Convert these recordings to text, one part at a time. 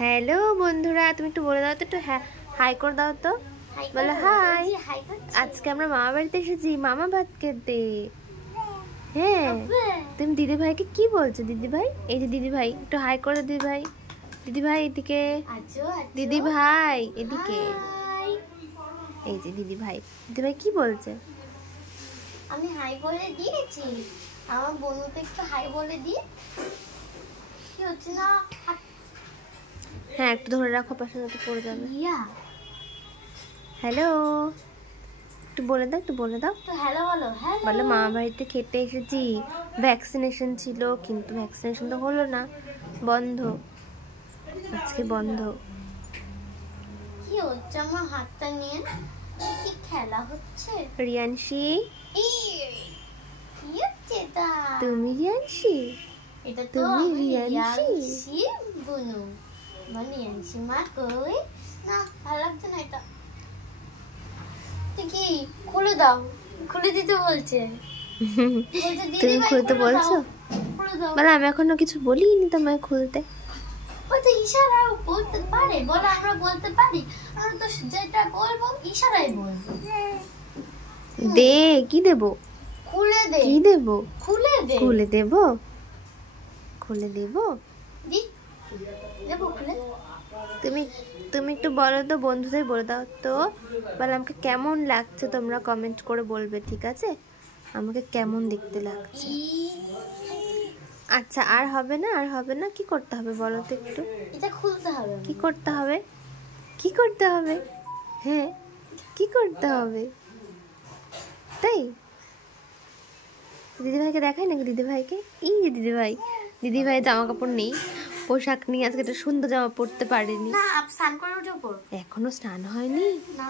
Hello বন্ধুরা, তুমি একটু বলে দাও তো, একটু হাই করে দাও তো। বলো হাই। আজকে আমরা মামা বাড়িতে এসেছি মামা ভাত খেতে। হ্যাঁ, তুমি দিদি ভাইকে কি বলছো? দিদি ভাই, এই যে দিদি ভাই, একটু হাই করে দাও। দিদি ভাই, দিদি ভাই এদিকে। দিদি ভাই এদিকে। এই যে দিদি ভাই, দিদি ভাই কি বলছে? আমি হাই বলে দিয়েছি, আমার বন্ধুকে একটু হাই বলে দিয়ে। কি হচ্ছে না? হ্যাঁ, একটু ধরে রাখো, পাশে যাতে পড়ে যাবে। হ্যালো, একটু বলে দাও, একটু বলে দাও। তো হ্যালো বলো। বলো মামা বাড়িতে খেতে এসেছি, ভ্যাকসিনেশন ছিল কিন্তু ভ্যাকসিনেশন তো হলো না, বন্ধ, আজকে বন্ধ। কি হচ্ছে আমার হাতটা নিয়ে? কি খেলা হচ্ছে? রিয়ানশি, কি হচ্ছে এটা? তুমি রিয়ানশি? এটা তো তুমি আমি রিয়ানশি? রিয়ানশি বুনু। মানে রিয়ানশি মা কই? না, ভালো লাগছে না এটা। কি খুলে দাও, খুলে দিতে বলছে। তুমি খুলতে বলছো? বলো আমি এখনো কিছু বলিনি তোমায় খুলতে। ও তো ইশারায় বলতে পারে, বলে আমরা বলতে পারি। আমরা তো যেটা বলবো ইশারায় বলবো। দে, কি দেব? খুলে দে। কি দেব? খুলে দে। খুলে দেব? খুলে দেব? দি দেব খুলে। তুমি তুমি একটু বলো তো, বন্ধুদের বলে দাও তো, বলে আমাকে কেমন লাগছে, তোমরা কমেন্ট করে বলবে, ঠিক আছে? আমাকে কেমন দেখতে লাগছে। আচ্ছা, আর হবে না, আর হবে না, কি করতে হবে বলো তো একটু? এটা খুলতে হবে। কি করতে হবে? কি করতে হবে? হ্যাঁ, কি করতে হবে? তাই দিদিভাইকে দেখাই নাকি? দিদিভাইকে, এই যে দিদিভাই, দিদিভাই জামা কাপড় নেই, পোশাক নিয়ে আজকে একটা সুন্দর জামা পরতে পারেনি। না, স্নান করে উঠে পড়। এখনো স্নান হয়নি? না,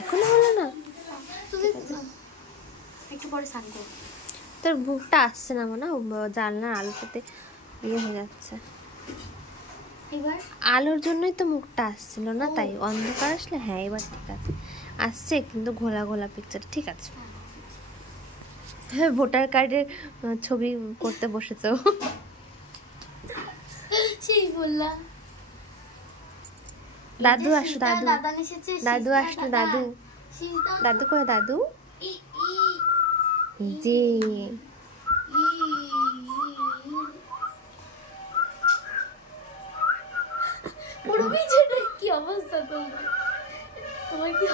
এখনো হলো না? তুমি একটু পরে স্নান কর। তোর মুখটা আসছে না মনে হয়, জানলার আলোতে ইয়ে হয়ে যাচ্ছে। এবার আলোর জন্যই তো মুখটা আসছিল না, তাই অন্ধকার আসলে। হ্যাঁ, এবার ঠিক আছে, আসছে কিন্তু ঘোলা ঘোলা পিকচার, ঠিক আছে। হ্যাঁ, ভোটার কার্ডের ছবি করতে বসেছো। সেই বললাম। দাদু আসো, দাদু, দাদু আসলো, দাদু, দাদু করে দাদু, যে কি অবস্থা তোমার? তোমার কি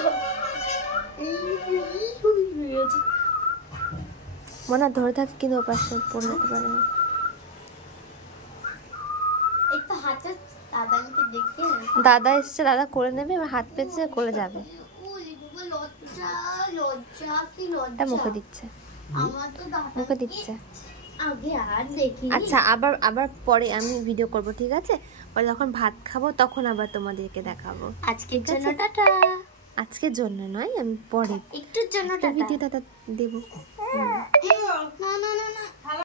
মনে ধরে থাকে কিন্তু ওপাশে পড়ে যেতে পারে না। একটু হাতে দাদাকে দেখে। দাদা এসছে, দাদা করে নেবে, এবার হাত পেঁচে করে যাবে। লজ্জা লজ্জা কি লজ্জা। মুখে দিচ্ছে, আমার তো মুখে দিচ্ছে। আগে আর দেখি। আচ্ছা, আবার আবার পরে আমি ভিডিও করব, ঠিক আছে? পরে যখন ভাত খাবো তখন আবার তোমাদেরকে দেখাবো। আজকের জন্য টাটা। আজকের জন্য নয়, আমি পরে একটুর জন্য টাটা। ভিডিও দাদা দেবো। না না না না।